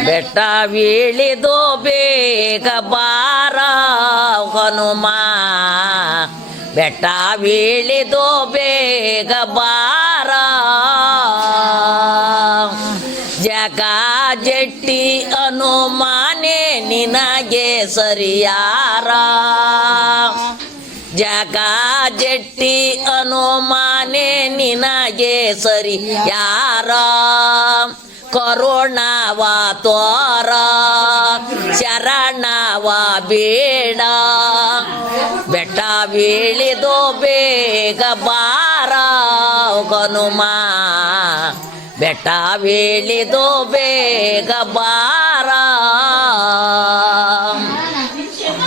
ಬೆಟ್ಟವಿಳಿದು ಬೇಗ ಬಾರ ಹನುಮ ಬೆಟ್ಟವಿಳಿದು ಬೇಗ ಬಾರ ಜಗ ಜಟ್ಟಿ ಹನುಮಾನೆ ನಿನಗೆ ಸರಿಯಾರ ಜಗ ಜಟ್ಟಿ ಹನುಮಾನೆ ನಿನಗೆ ಸರಿ ಯಾರ ಕರುಣವ ತೋರ ಶರಣವ ಬೇಡ ಬೆಟ್ಟವಿಳಿದು ಬೇಗ ಬಾರ ಹನುಮ ಬೆಟ್ಟವಿಳಿದು ಬೇಗ ಬಾರ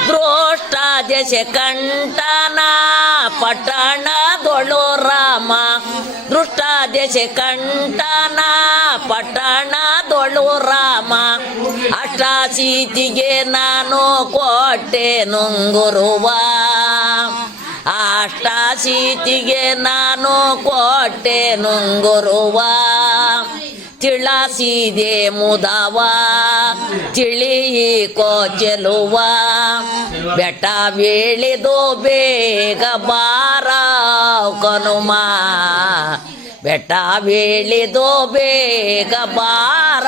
ದೃಷ್ಟ ದಶ ಕಂಠನ ಪಟ್ಟಣದೊಳು ರಾಮ ದೃಷ್ಟ ದಶ ಕಂಠನ ಪಟ್ಟಣದೊಳು ರಾಮ ಅಷ್ಟಾಸೀತಿಗೆ ನಾನು ಕೊಟ್ಟೆ ನುಂಗುರುವ ಅಷ್ಟಾಸೀತಿಗೆ ನಾನು ಕೊಟ್ಟೆ ನುಂಗುರುವ ತಿಳಸಿದೆ ಮುದವ ತಿಳಿಯಿಕೋ ಚೆಲುವ ಬೆಟ್ಟವಿಳಿದು ಬೇಗ ಬಾರ ಹನುಮ ಬೆಟ್ಟವಿಳಿದು ಬೇಗ ಬಾರ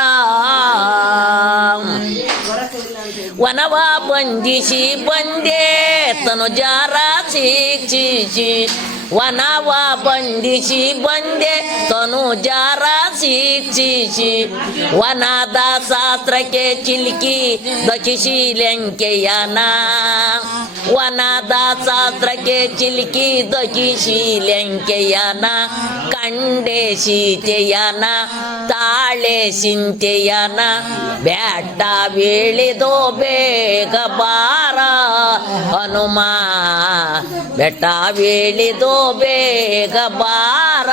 ವನವ ಬಂಧಿಸಿ ಬಂದೆ ತನುಜಾರ ಶಿಕ್ಷಿಸಿ ವನವ ಬಂಧಿಸಿ ಬಂದೆ ತನುಜಾರ ಶಿಕ್ಷಿಸಿ ವನದ ಶಾಸ್ತ್ರಕ್ಕೆ ಚಿಲ್ಕಿ ದಕ್ಷಿಸಿ ಲಂಕೆಯನ ವನದ ಶಾಸ್ತ್ರಕ್ಕೆ ಚಿಲ್ಕಿ ದಕ್ಷಿಸಿ ಲಂಕೆಯನ ಕಂಡೆ ಸೀತೆಯನ ತಾಳೆ ಸಿಂತೆಯನ ಬೆಟ್ಟವಿಳಿದು ಬೇಗ ಬಾರ ಹನುಮ ಬೆಟ್ಟವಿಳಿದು ಬೇಗ ಬಾರ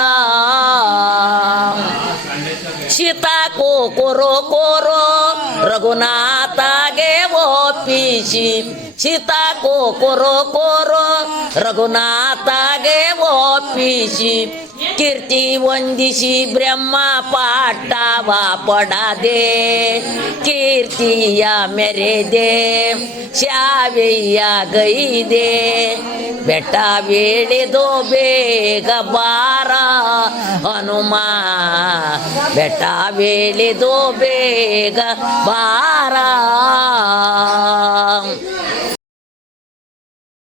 ಸೀತಾ ಕೋರು ಕೋರು ರಘುನಾಥಗೆ ಒಪ್ಪಿಸಿ ಸೀತಾ ಕೋರು ಕೋರು ರಘುನಾಥಗೆ ಒಪ್ಪಿಸಿ ಕೀರ್ತಿ ವಂದಿಸಿ ಬ್ರಹ್ಮ ಪಾಠವ ಪಡದೆ ಕೀರ್ತಿಯ ಮೆರೆದೆ ಶಾವೆಯ ಗೈದೆ ಬೆಟ್ಟವಿಳಿದು ಬೇಗ ಬಾರ ಹನುಮ ಬೆಟ್ಟವಿಳಿದು ಬೇಗ ಬಾರ